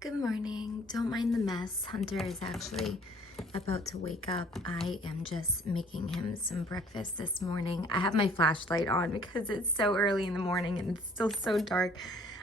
Good morning. Don't mind the mess. Hunter is actually about to wake up. I am just making him some breakfast this morning. I have my flashlight on because it's so early in the morning and it's still so dark.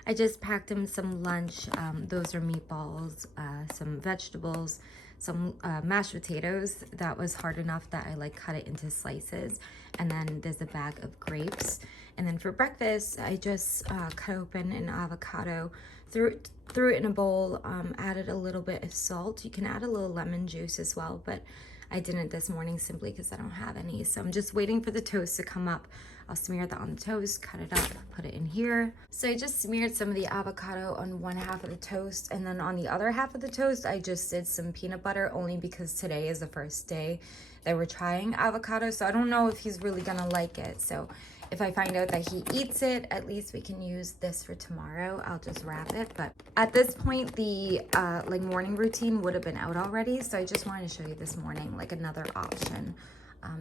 I just packed him some lunch. Those are meatballs, some vegetables, some mashed potatoes. That was hard enough that I cut it into slices. And then there's a bag of grapes. And then for breakfast, I just cut open an avocado, threw it in a bowl, added a little bit of salt. You can add a little lemon juice as well, but I didn't this morning simply because I don't have any. So I'm just waiting for the toast to come up. I'll smear that on the toast, cut it up, put it in here. So I just smeared some of the avocado on one half of the toast, and then on the other half of the toast, I just did some peanut butter, only because today is the first day that we're trying avocado. So I don't know if he's really gonna like it. So if I find out that he eats it, at least we can use this for tomorrow. I'll just wrap it. But at this point, the morning routine would have been out already. So I just wanted to show you this morning, another option.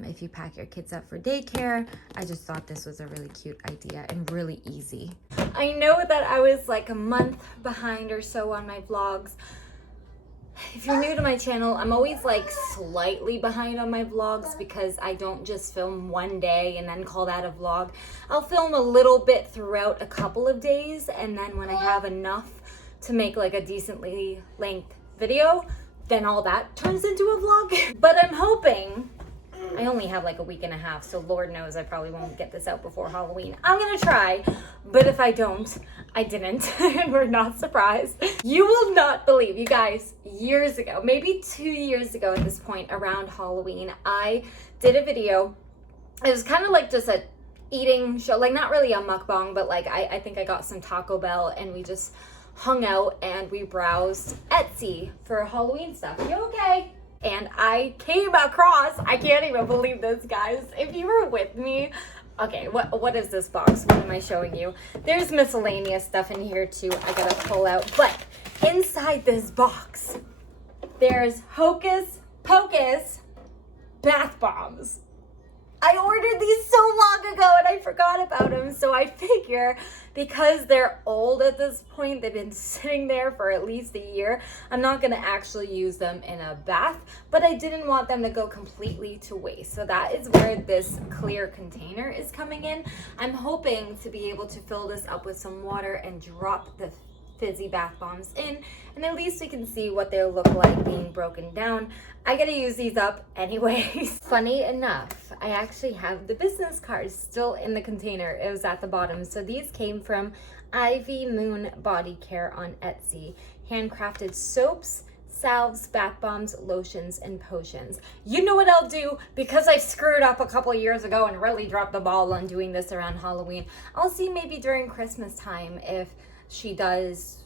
If you pack your kids up for daycare, I just thought this was a really cute idea and really easy. I know that I was a month behind or so on my vlogs. If you're new to my channel, I'm always slightly behind on my vlogs because I don't just film one day and then call that a vlog. I'll film a little bit throughout a couple of days, and then when I have enough to make a decently length video, then all that turns into a vlog. But I'm hoping, I only have a week and a half, so Lord knows I probably won't get this out before Halloween. I'm gonna try, but if I don't, I didn't, and we're not surprised. You will not believe, you guys, years ago, maybe 2 years ago at this point, around Halloween, I did a video. It was kind of just a eating show, not really a mukbang, but I think I got some Taco Bell, and we just hung out and we browsed Etsy for Halloween stuff. You okay? And I came across, I can't even believe this, guys. If you were with me, okay, what is this box? What am I showing you? There's miscellaneous stuff in here too, I gotta pull out. But inside this box, there's Hocus Pocus bath bombs. I ordered these so long ago and I forgot about them. So I figure because they're old at this point, they've been sitting there for at least a year, I'm not gonna actually use them in a bath, but I didn't want them to go completely to waste. So that is where this clear container is coming in. I'm hoping to be able to fill this up with some water and drop the fizzy bath bombs in, and at least we can see what they'll look like being broken down. I gotta use these up anyways. Funny enough, I actually have the business cards still in the container. It was at the bottom. So these came from IvyMoon Body Care on Etsy. Handcrafted soaps, salves, bath bombs, lotions, and potions. You know what I'll do? Because I screwed up a couple years ago and really dropped the ball on doing this around Halloween, I'll see maybe during Christmas time if she does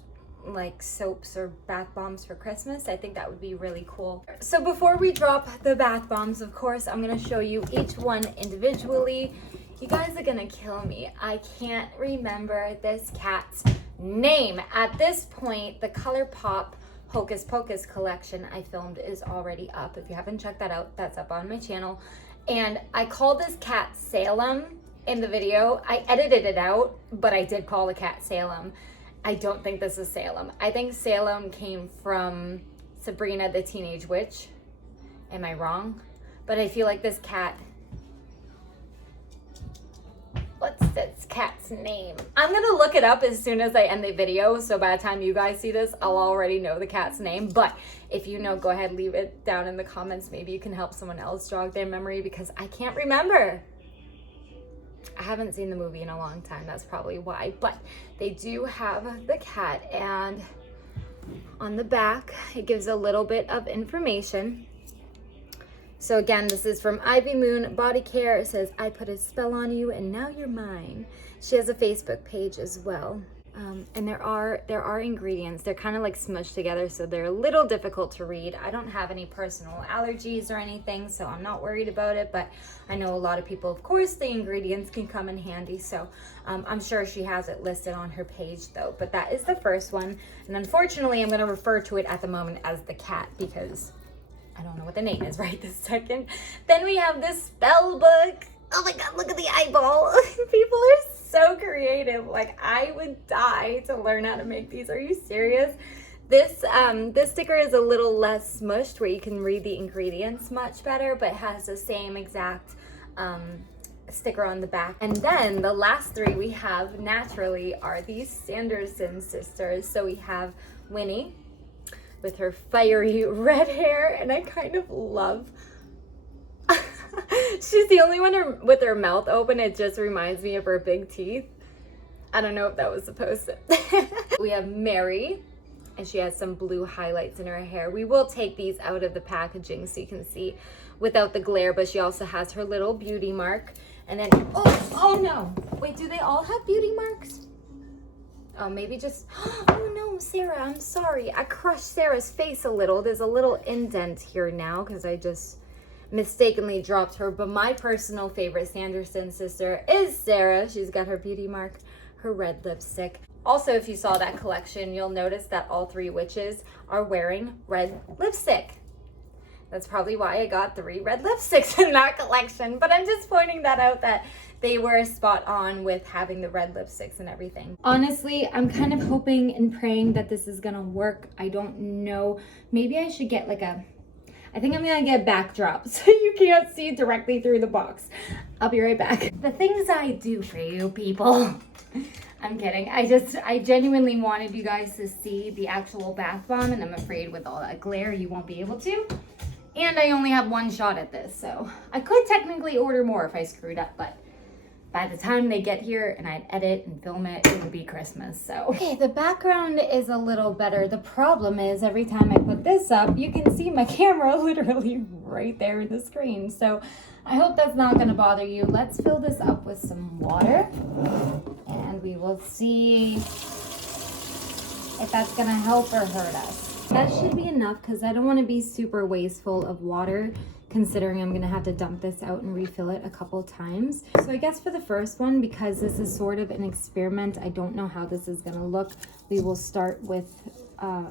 soaps or bath bombs for Christmas. I think that would be really cool. So before we drop the bath bombs, of course, I'm gonna show you each one individually. You guys are gonna kill me. I can't remember this cat's name. At this point, the ColourPop Hocus Pocus collection I filmed is already up. If you haven't checked that out, that's up on my channel. And I called this cat Salem in the video. I edited it out, but I did call the cat Salem. I don't think this is Salem. I think Salem came from Sabrina the Teenage Witch. Am I wrong? But I feel like this cat, what's this cat's name? I'm gonna look it up as soon as I end the video, so by the time you guys see this, I'll already know the cat's name. But if you know, go ahead, leave it down in the comments. Maybe you can help someone else jog their memory because I can't remember. I haven't seen the movie in a long time, that's probably why, but they do have the cat, and on the back it gives a little bit of information. So again, this is from IvyMoon Body Care. It says, I put a spell on you and now you're mine. She has a Facebook page as well. And there are ingredients. They're kind of smushed together, so they're a little difficult to read. I don't have any personal allergies or anything, so I'm not worried about it, but I know a lot of people, of course, the ingredients can come in handy, so I'm sure she has it listed on her page though. But that is the first one, and unfortunately I'm going to refer to it at the moment as the cat because I don't know what the name is right this second. Then we have this spell book. Oh my god, look at the eyeball. People are so creative. I would die to learn how to make these. Are you serious? This sticker is a little less smushed where you can read the ingredients much better, but has the same exact sticker on the back. And then the last three we have naturally are these Sanderson sisters. So we have Winnie with her fiery red hair, and I kind of love she's the only one with her mouth open. It just reminds me of her big teeth. I don't know if that was supposed to. We have Mary, and she has some blue highlights in her hair. We will take these out of the packaging so you can see without the glare, but she also has her little beauty mark. And then, oh no. Wait, do they all have beauty marks? Oh, maybe just, oh no, Sarah, I'm sorry. I crushed Sarah's face a little. There's a little indent here now because I just mistakenly dropped her. But my personal favorite Sanderson sister is Sarah. She's got her beauty mark, her red lipstick. Also, if you saw that collection, you'll notice that all three witches are wearing red lipstick. That's probably why I got 3 red lipsticks in that collection. But I'm just pointing that out, that they were spot on with having the red lipsticks and everything. Honestly, I'm kind of hoping and praying that this is gonna work. I don't know. Maybe I should get like I think I'm gonna get a backdrop so you can't see directly through the box. I'll be right back. The things I do for you people. I'm kidding. I genuinely wanted you guys to see the actual bath bomb, and I'm afraid with all that glare you won't be able to. And I only have 1 shot at this, so I could technically order more if I screwed up, but by the time they get here and I'd edit and film it, it would be Christmas, so. Okay, the background is a little better. The problem is every time I put this up, you can see my camera literally right there in the screen. So I hope that's not gonna bother you. Let's fill this up with some water and we will see if that's gonna help or hurt us. That should be enough because I don't want to be super wasteful of water, considering I'm going to have to dump this out and refill it a couple times. So I guess for the first one, because this is sort of an experiment, I don't know how this is going to look. We will start with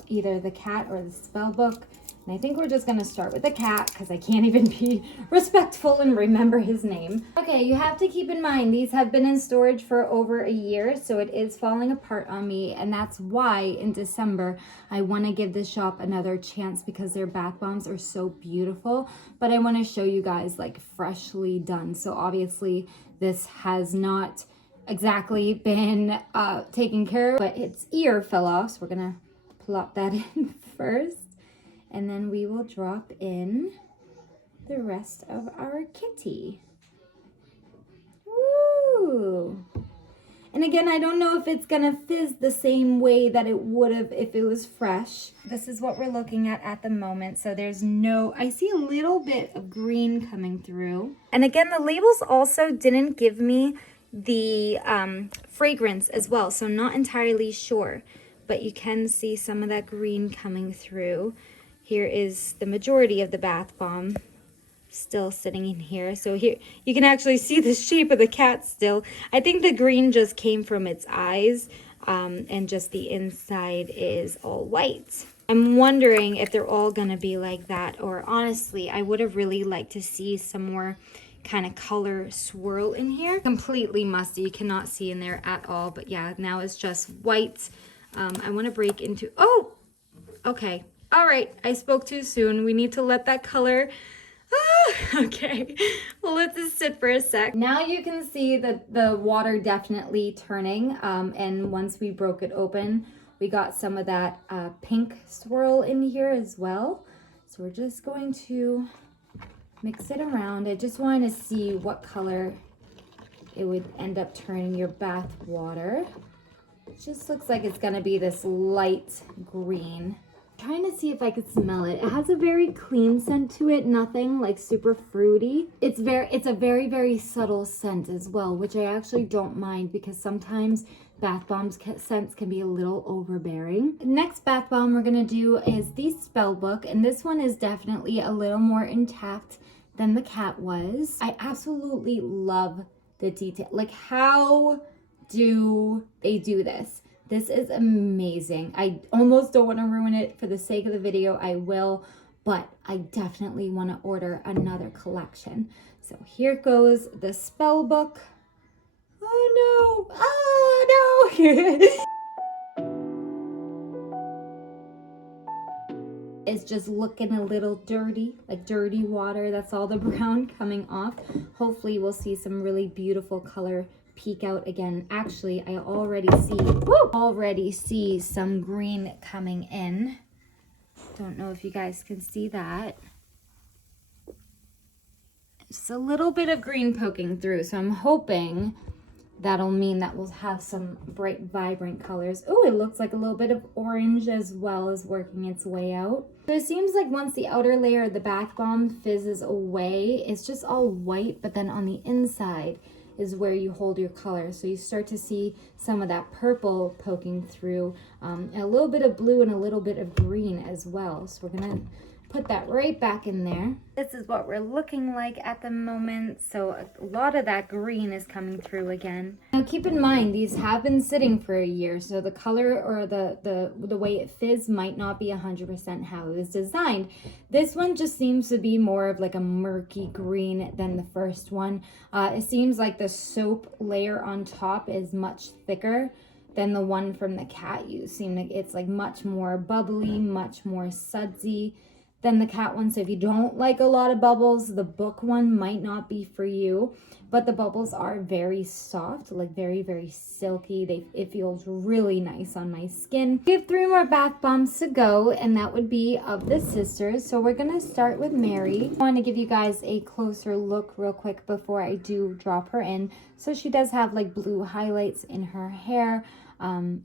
either the cat or the spell book. And I think we're just going to start with the cat because I can't even be respectful and remember his name. Okay, you have to keep in mind these have been in storage for over a year, so it is falling apart on me. And that's why in December, I want to give this shop another chance because their bath bombs are so beautiful. But I want to show you guys like freshly done. So obviously this has not exactly been taken care of, but its ear fell off. So we're going to plop that in first. And then we will drop in the rest of our kitty. Woo! And again, I don't know if it's gonna fizz the same way that it would have if it was fresh. This is what we're looking at the moment. So there's no, I see a little bit of green coming through. And again, the labels also didn't give me the fragrance as well. So I'm not entirely sure, but you can see some of that green coming through. Here is the majority of the bath bomb still sitting in here. So here you can actually see the shape of the cat still. I think the green just came from its eyes and just the inside is all white. I'm wondering if they're all gonna be like that, or honestly, I would have really liked to see some more kind of color swirl in here. Completely musty, you cannot see in there at all, but yeah, now it's just white. I wanna break into, oh, okay. All right, I spoke too soon. We need to let that color, okay. Well, let this sit for a sec. Now you can see that the water definitely turning. And once we broke it open, we got some of that pink swirl in here as well. So we're just going to mix it around. I just wanted to see what color it would end up turning your bath water. It just looks like it's gonna be this light green. Trying to see if I could smell it. It has a very clean scent to it, nothing like super fruity. It's a very, very subtle scent as well, which I actually don't mind because sometimes bath bombs scents can be a little overbearing. Next bath bomb we're gonna do is the spell book, and this one is definitely a little more intact than the cat was. I absolutely love the detail. Like, how do they do this? This is amazing. I almost don't want to ruin it for the sake of the video. I will, but I definitely want to order another collection. So here goes the spell book. Oh no! Oh no! is just looking a little dirty, like dirty water. That's all the brown coming off. Hopefully we'll see some really beautiful color peek out again. Actually, I already see some green coming in. Don't know if you guys can see that. Just a little bit of green poking through, so I'm hoping that'll mean that we'll have some bright, vibrant colors. Oh, it looks like a little bit of orange as well is working its way out. So it seems like once the outer layer of the bath bomb fizzes away, it's just all white, but then on the inside is where you hold your color. So you start to see some of that purple poking through, and a little bit of blue and a little bit of green as well. So we're gonna put that right back in there. This is what we're looking like at the moment. So a lot of that green is coming through again. Now keep in mind, these have been sitting for a year, so the color or the way it fizzed might not be 100% how it was designed. This one just seems to be more of like a murky green than the first one. It seems like the soap layer on top is much thicker than the one from the cat use. Seems like it's like much more bubbly, much more sudsy than the cat one. So if you don't like a lot of bubbles, the book one might not be for you. But the bubbles are very soft, like very, very silky. It feels really nice on my skin. We have 3 more bath bombs to go, and that would be of the sisters. So we're gonna start with Mary. I want to give you guys a closer look real quick before I do drop her in. So she does have like blue highlights in her hair.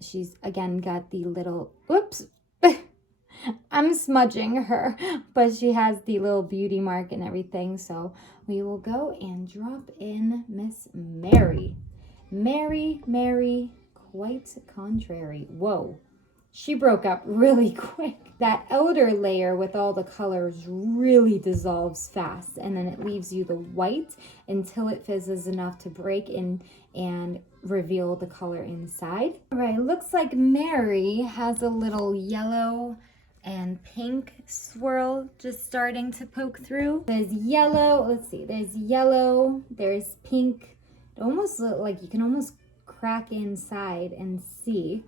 She's again got the little, whoops. I'm smudging her, but she has the little beauty mark and everything. So we will go and drop in Miss Mary. Mary, quite contrary. Whoa, she broke up really quick. That outer layer with all the colors really dissolves fast, and then it leaves you the white until it fizzes enough to break in and reveal the color inside. All right, looks like Mary has a little yellow and pink swirl just starting to poke through. There's yellow, let's see, there's yellow, there's pink. It almost look like you can almost crack inside and see.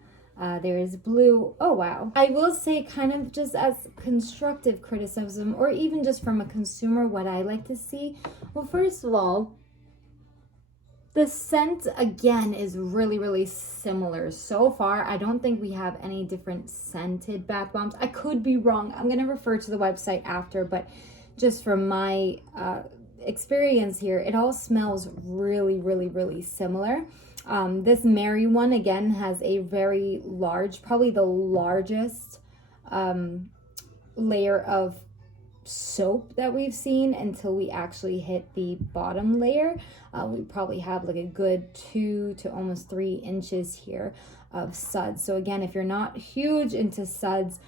There's blue. Oh wow. I will say, kind of just as constructive criticism, or even just from a consumer, what I like to see. Well, first of all, the scent, again, is really, really similar. So far, I don't think we have any different scented bath bombs. I could be wrong. I'm going to refer to the website after, but just from my experience here, it all smells really, really, really similar. This Mary one, again, has a very large, probably the largest layer of soap that we've seen until we actually hit the bottom layer. We probably have like a good 2 to almost 3 inches here of suds. So again, if you're not huge into suds,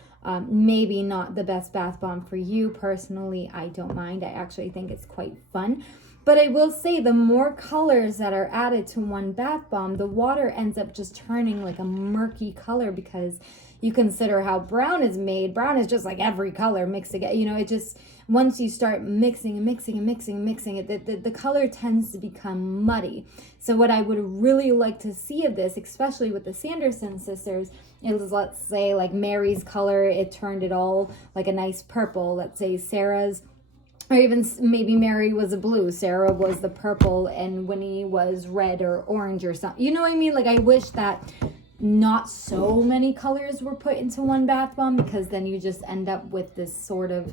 maybe not the best bath bomb for you. Personally, I don't mind. I actually think it's quite fun. But I will say, the more colors that are added to one bath bomb, the water ends up just turning like a murky color, because you consider how brown is made. Brown is just like every color mixed together. You know, it just, once you start mixing it, the color tends to become muddy. So what I would really like to see of this, especially with the Sanderson sisters, is, let's say, like Mary's color, it turned it all like a nice purple. Let's say Sarah's, or even maybe Mary was a blue, Sarah was the purple, and Winnie was red or orange or something. You know what I mean? Like, I wish that not so many colors were put into one bath bomb, because then you just end up with this sort of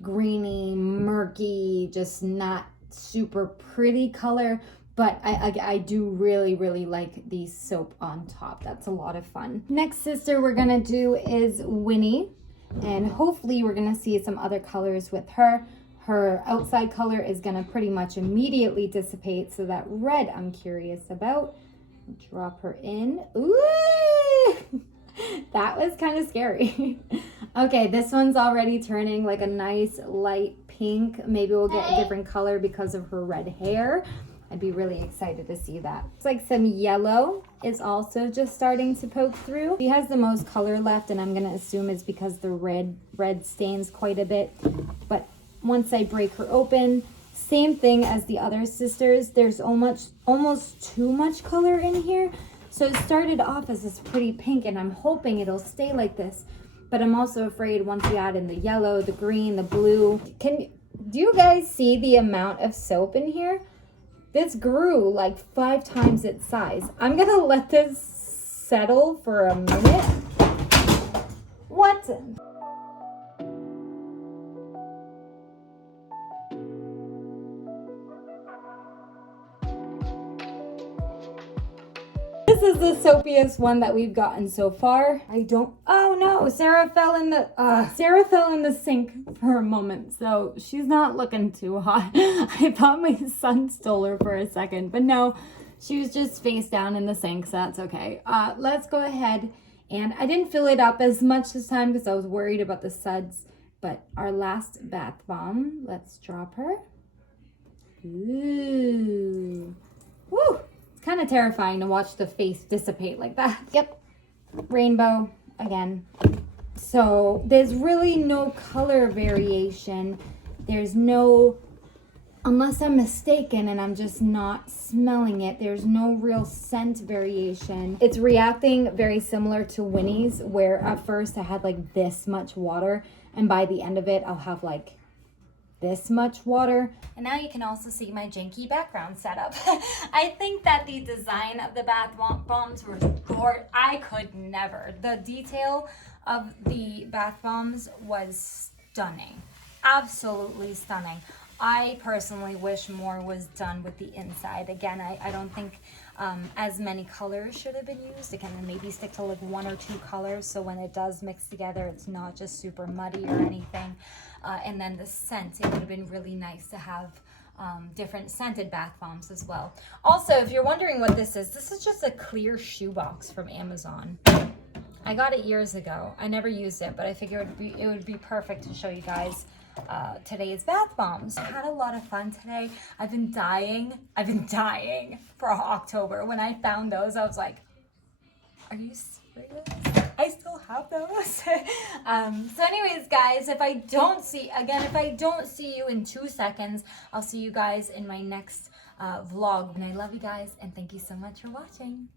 greeny, murky, just not super pretty color. But I do really, really like the soap on top. That's a lot of fun. Next sister we're gonna do is Winnie, and hopefully we're gonna see some other colors with her. Her outside color is gonna pretty much immediately dissipate, so that red I'm curious about. Drop her in. Ooh, that was kind of scary. Okay, this one's already turning like a nice light pink. Maybe we'll get a different color because of her red hair. I'd be really excited to see that. It's like some yellow is also just starting to poke through. She has the most color left, and I'm gonna assume it's because the red stains quite a bit. But once I break her open, same thing as the other sisters. There's almost too much color in here. So it started off as this pretty pink, and I'm hoping it'll stay like this. but I'm also afraid once you add in the yellow, the green, the blue. Do you guys see the amount of soap in here? This grew like 5 times its size. I'm gonna let this settle for a minute. What? This is the soapiest one that we've gotten so far. Oh no, Sarah fell in the sink for a moment, so she's not looking too hot. I thought my son stole her for a second, but no, she was just face down in the sink, so that's okay. Let's go ahead, and I didn't fill it up as much this time because I was worried about the suds, but our last bath bomb, let's drop her. Ooh. Woo! Kind of terrifying to watch the face dissipate like that. Yep, rainbow again. So there's really no color variation. There's no, unless I'm mistaken and I'm just not smelling it, there's no real scent variation. It's reacting very similar to Winnie's, where at first I had like this much water, and by the end of it I'll have like this much water. And now you can also see my janky background setup. I think that the design of the bath bombs were gorgeous. I could never. The detail of the bath bombs was stunning. Absolutely stunning. I personally wish more was done with the inside. Again, I don't think as many colors should have been used. Again, maybe stick to like 1 or 2 colors, so when it does mix together, it's not just super muddy or anything. And then the scent, it would have been really nice to have different scented bath bombs as well. Also, if you're wondering what this is just a clear shoebox from Amazon. I got it years ago. I never used it, but I figured it would be perfect to show you guys today's bath bombs. I had a lot of fun today. I've been dying for October. When I found those, I was like, are you serious? I still have those. So anyways, guys, if I don't see you in 2 seconds, I'll see you guys in my next vlog. And I love you guys, and thank you so much for watching.